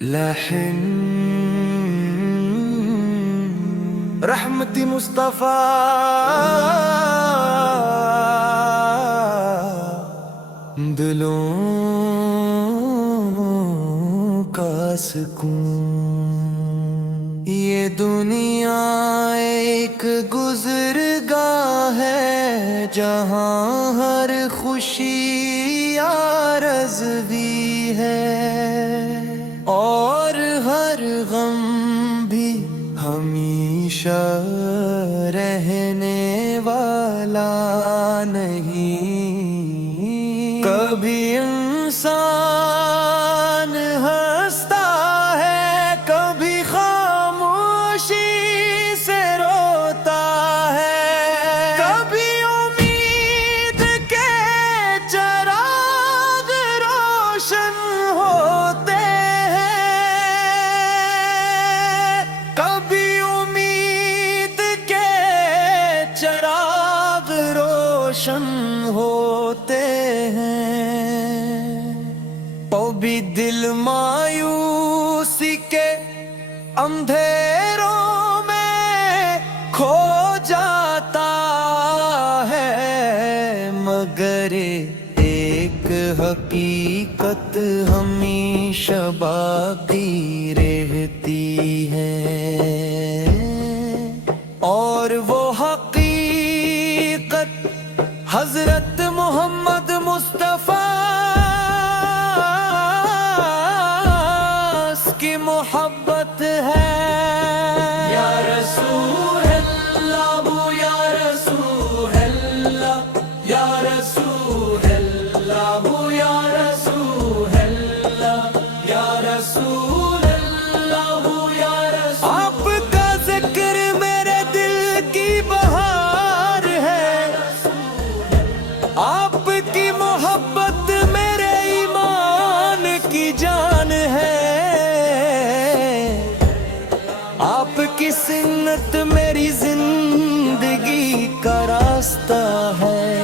لحن رحمتی مصطفیٰ دلوں کا سکون، یہ دنیا ایک گزرگاہ ہے جہاں ہر خوشی عارض بھی ہے اور ہر غم بھی ہمیشہ رہنے والا نہیں۔ کبھی انسان ہنستا ہے، کبھی خاموشی سے روتا ہے، کبھی امید کے چراغ روشن ہوتے ہیں، کبھی امید کے چراغ روشن ہوتے ہیں، تو بھی دل مایوسی کے اندھیروں میں کھو جاتا ہے، مگر ایک حقیقت ہمیشہ باقی رہتی ہے، اور وہ حقیقت حضرت محمد مصطفیٰ کی محبت ہے۔ یا رسول اللہ، یا رسول اللہ، یا رسول اللہ، یا رسول اللہ، یا رسول اللہ، یا رسول۔ آپ کا ذکر میرے دل کی بہار ہے، آپ کی محبت میرے ایمان کی جان ہے، آپ کی سنت میری زندگی کا راستہ ہے،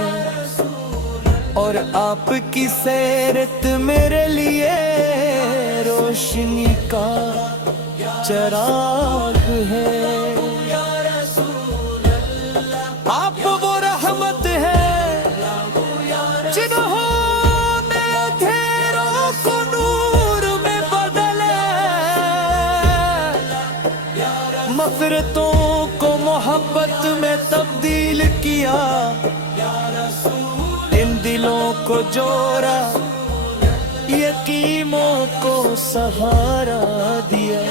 اور آپ کی سیرت میرے لیے روشنی کا چراغ ہے۔ آپ وہ رحمت ہے جنہوں نے اندھیروں کو نور میں بدلا، مغفرتوں کو محبت میں تبدیل کیا، ان دلوں کو جوڑا، یتیموں کو سہارا دیا،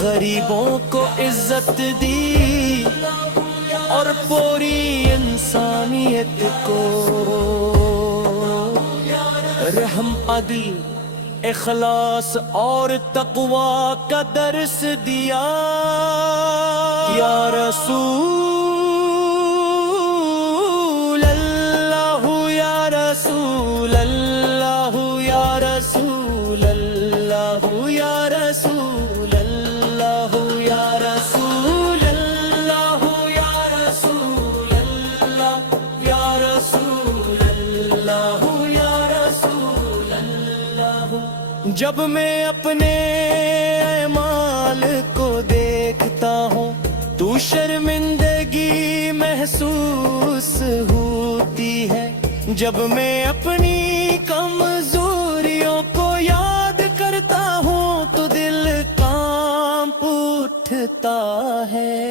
غریبوں کو عزت دی، اور پوری انسانیت کو رحم، عدل، اخلاص اور تقوی کا درس دیا۔ یا رسول اللہ، یا رسول اللہ، یا رسول اللہ، یا رسول اللہ، یا رسول اللہ، یا رسول اللہ، یا رسول اللہ، یا رسول اللہ۔ جب میں اپنے اعمال کو دیکھتا ہوں تو شرمندگی محسوس ہوتی ہے، جب میں اپنی کمزوریوں کو یاد کرتا ہوں تو دل کانپ اٹھتا ہے،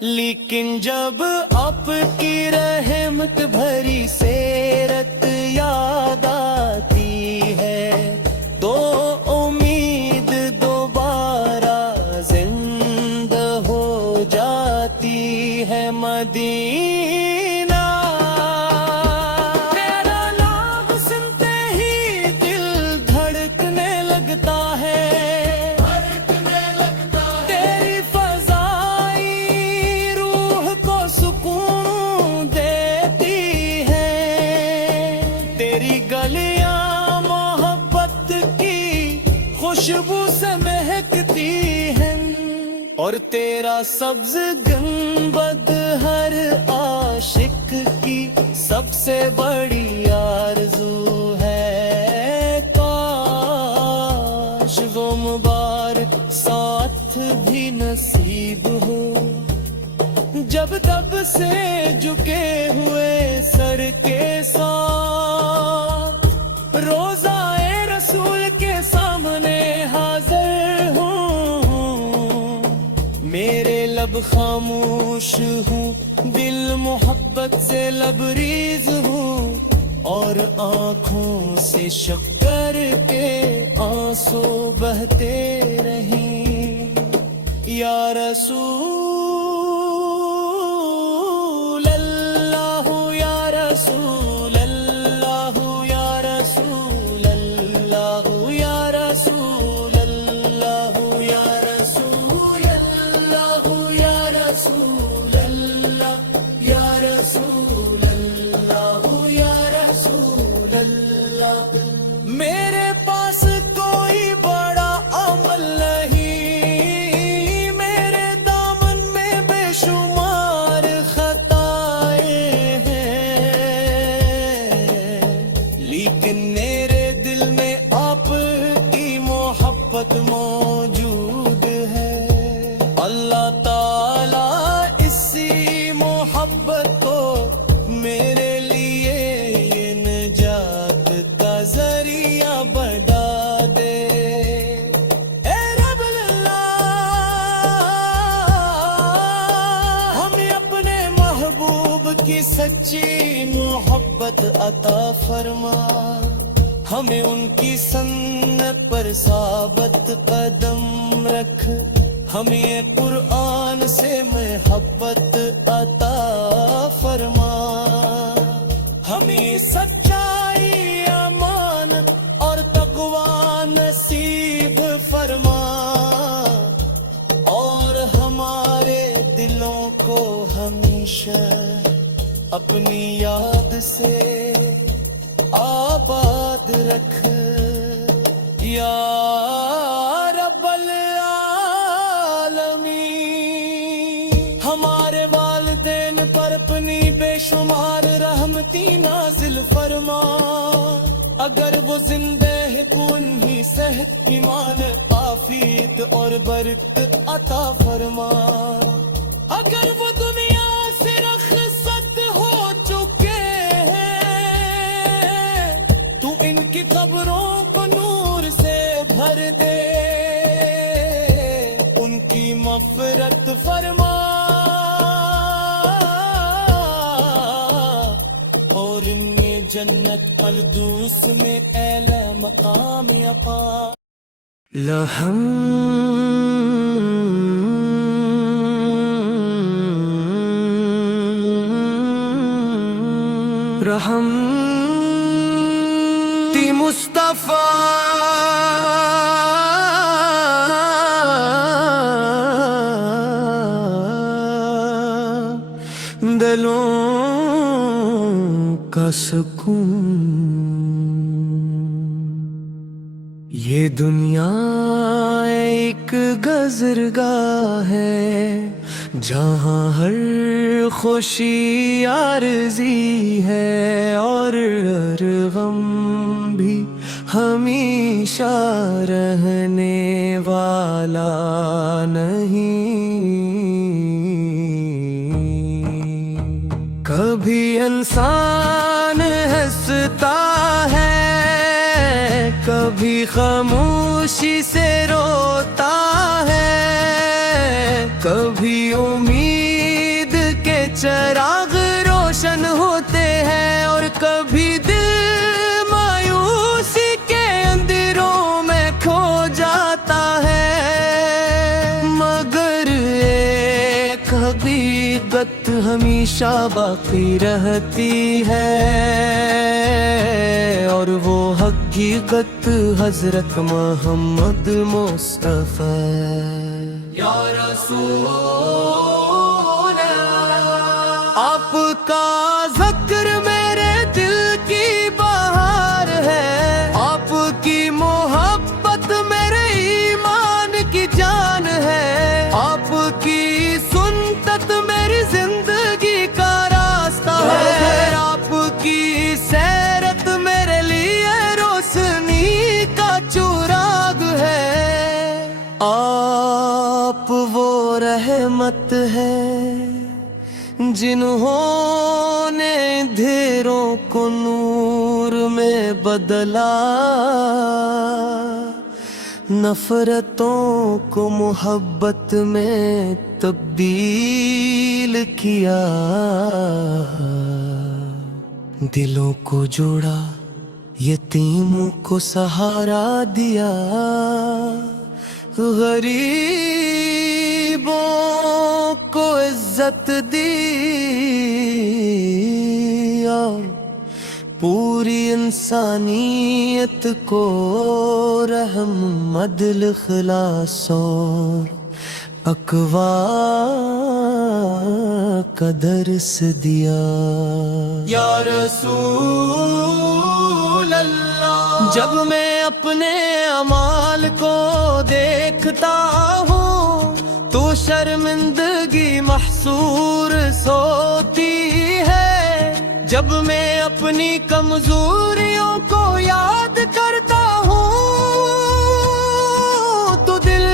لیکن جب آپ کی رحمت بھری سیرت یاد آتی ہے تو امید دوبارہ زندہ ہو جاتی ہے۔ مدینہ تیرا نام سنتے ہی دل دھڑکنے لگتا ہے، تیری فضائی روح کو سکون دیتی ہے، تیری گلیاں محبت کی خوشبو سے مہکتی ہیں، اور تیرا سبز گنبد ہر عاشق کی سب سے بڑی آرزو ہے۔ सोमवार साथ भी नसीब हो, जब तब से झुके हुए सर के साथ रोज़ाए रसूल के सामने हाजिर हूँ। मेरे लब खामोश हूँ, दिल मोहब्बत से लबरीज हूँ, और आँखों से शक्कर के आंसू बहते रहें। या रसूल अल्लाह, या रसूल अल्लाह, या रसूल अल्लाह, या रसूल अल्लाह, या रसूल अल्लाह, या रसूल अल्लाह, या रसूल अल्लाह, या रसूल अल्लाह। मेरे पास कोई बड़ा अमल नहीं, मेरे दामन में बेशुमार खताएं हैं, लेकिन मेरे दिल में आपकी मोहब्बत मौजूद है। अल्लाह ताला इसी मोहब्बत को मेरे लिए ये निजात का जरिया बना दे। ए रब अल्लाह, हमें अपने महबूब की सच्ची मोहब्बत अता फरमा, हमें उनकी सन्नत पर साबत कदम रख, हमें कुरान से मोहब्बत अता फरमा, हमें सच्चाई अमान और तकवा नसीब फरमा, और हमारे दिलों को हमेशा अपनी याद से आबाद रख। या रब्बल आलमीन, हमारे वालिदैन पर अपनी बेशुमार रहमती नाजिल फरमा, अगर वो जिंदे है तो उन्हीं सेहत ईमान आफियत और बरकत अता फरमा, अगर वो दुनिया से रखसत हो चुके हैं तू इनकी कब्रों को नूर से भर दे, उनकी मफ़रत फरमा, और इन्हें जन्नत फरदौस में ऐला मकाम अता। रहमती मुस्तफा दिलों का सुकून, ये दुनिया एक गुज़रगाह है, जहाँ हर खुशी आरज़ी है, और हर गम भी हमेशा रहने वाला नहीं। कभी इंसान हंसता है, कभी खामोशी से रोता है, कभी उम्मीद के चिराग रोशन होते हैं, और कभी दिल मायूसी के अंधेरों में खो जाता है, मगर एक हकीकत हमेशा बाकी रहती है, और वो हकीकत हजरत मोहम्मद मुस्तफा। या रसूल आपका ज़िक्र मेरे दिल की बहार है, आपकी मोहब्बत मेरे ईमान की जान है, आपकी सुन्नत मेरी जिंदगी का रास्ता है, आपकी सैरत मेरे लिए रोशनी का चुराग है। रहमत है, जिन्होंने अंधेरों को नूर में बदला, नफरतों को मोहब्बत में तब्दील किया, दिलों को जोड़ा, यतीमों को सहारा दिया, गरीबों को इज्जत दी, और पूरी इंसानियत को रहम अदल इखलास और अक़वा का दर्स दिया। या रसूल अल्लाह, जब मैं अपने अमाल को देखता हूँ तो शर्मिंदगी महसूर सोती है, जब मैं अपनी कमजोरियों को याद करता हूँ तो दिल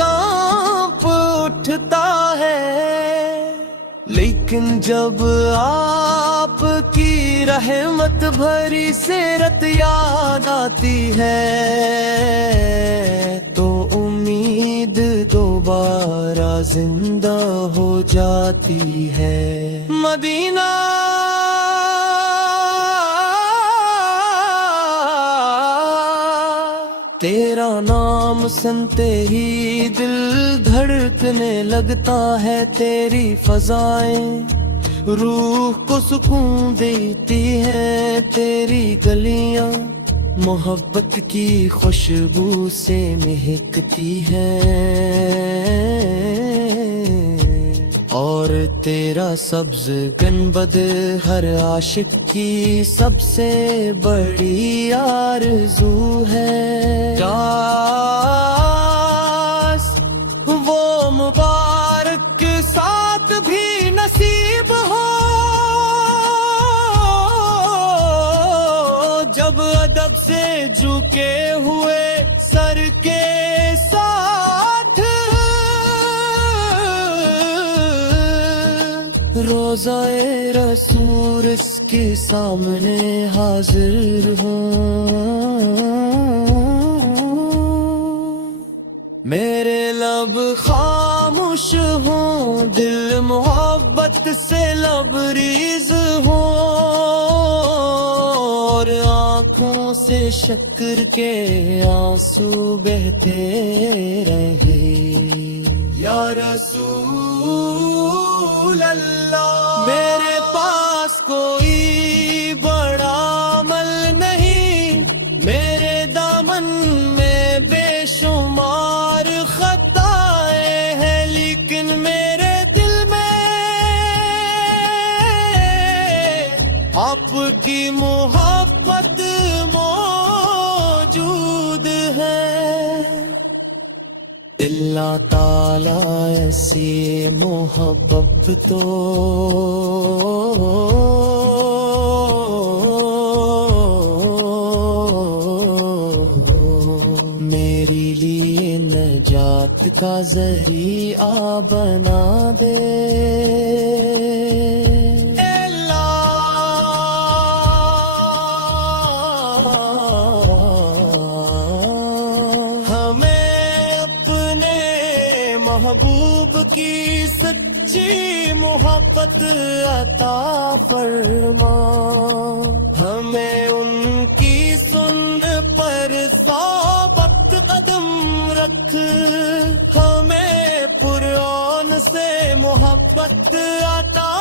कांप उठता है, लेकिन जब आपकी रहमत भरी सीरत याद आती है तो उम्मीद दोबारा जिंदा हो जाती है। मदीना तेरा नाम सुनते ही दिल धड़कने लगता है, तेरी फजाएं रूह को सुकून देती है, तेरी गलियां मोहब्बत की खुशबू से महकती हैं, और तेरा सब्ज गनबद हर आशिक की सबसे बड़ी आरज़ू है। काश वो मुबारक साथ भी नसीब हो, जब अदब से झुके हुए सर के साथ रोज़ाए रसूल इसके सामने हाजिर हूँ। मेरे लब खामोश हों, दिल मोहब्बत से लबरीज हो, और आँखों से शक्र के आंसू बहते रहे। या रसूल अल्लाह, मेरे पास कोई बड़ा अमल नहीं, मेरे दामन में बेशुमार खताएं हैं, लेकिन मेरे दिल में आपकी मोहब्बत मौजूद है। अल्लाह ताला ऐसी मोहब्बत तो मेरे लिए नजात का ज़रिया बना दे। महबूब की सच्ची मोहब्बत अता फरमा, हमें उनकी सुन पर साबत कदम रख, हमें पुरान से मोहब्बत अता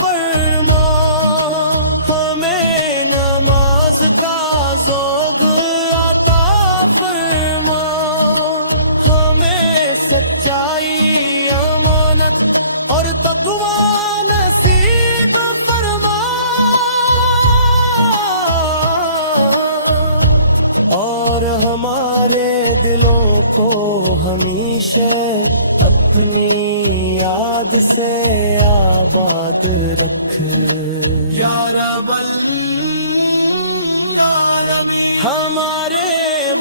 फरमा, हमें नमाज का ज़ौक़ अता फरमा, सच्चाई अमानत और तक़वा नसीब फरमा, और हमारे दिलों को हमेशा अपनी याद से आबाद रख। या रब्बल आलमीन, हमारे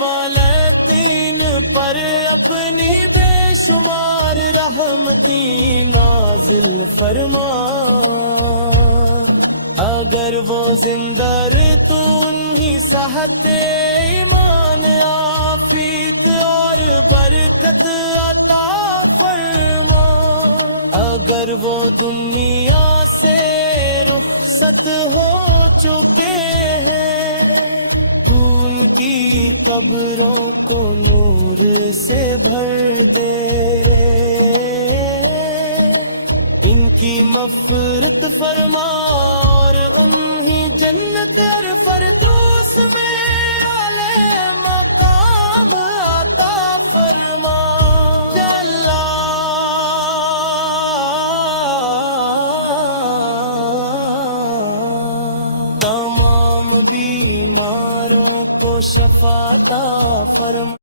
वालिदैन पर अपनी شمار رحمتی نازل فرما، اگر وہ زندہ تو انہی صحت ایمان عافیت اور برکت عطا فرما، اگر وہ دنیا سے رخصت ہو چکے ہیں تو ان کی قبروں کو نور سے بھر دے، ان کی مغفرت فرما اور انہی جنت اور فردوس میں اعلی مقام عطا فرما۔ یا اللہ تمام بیماروں کو شفا عطا فرما۔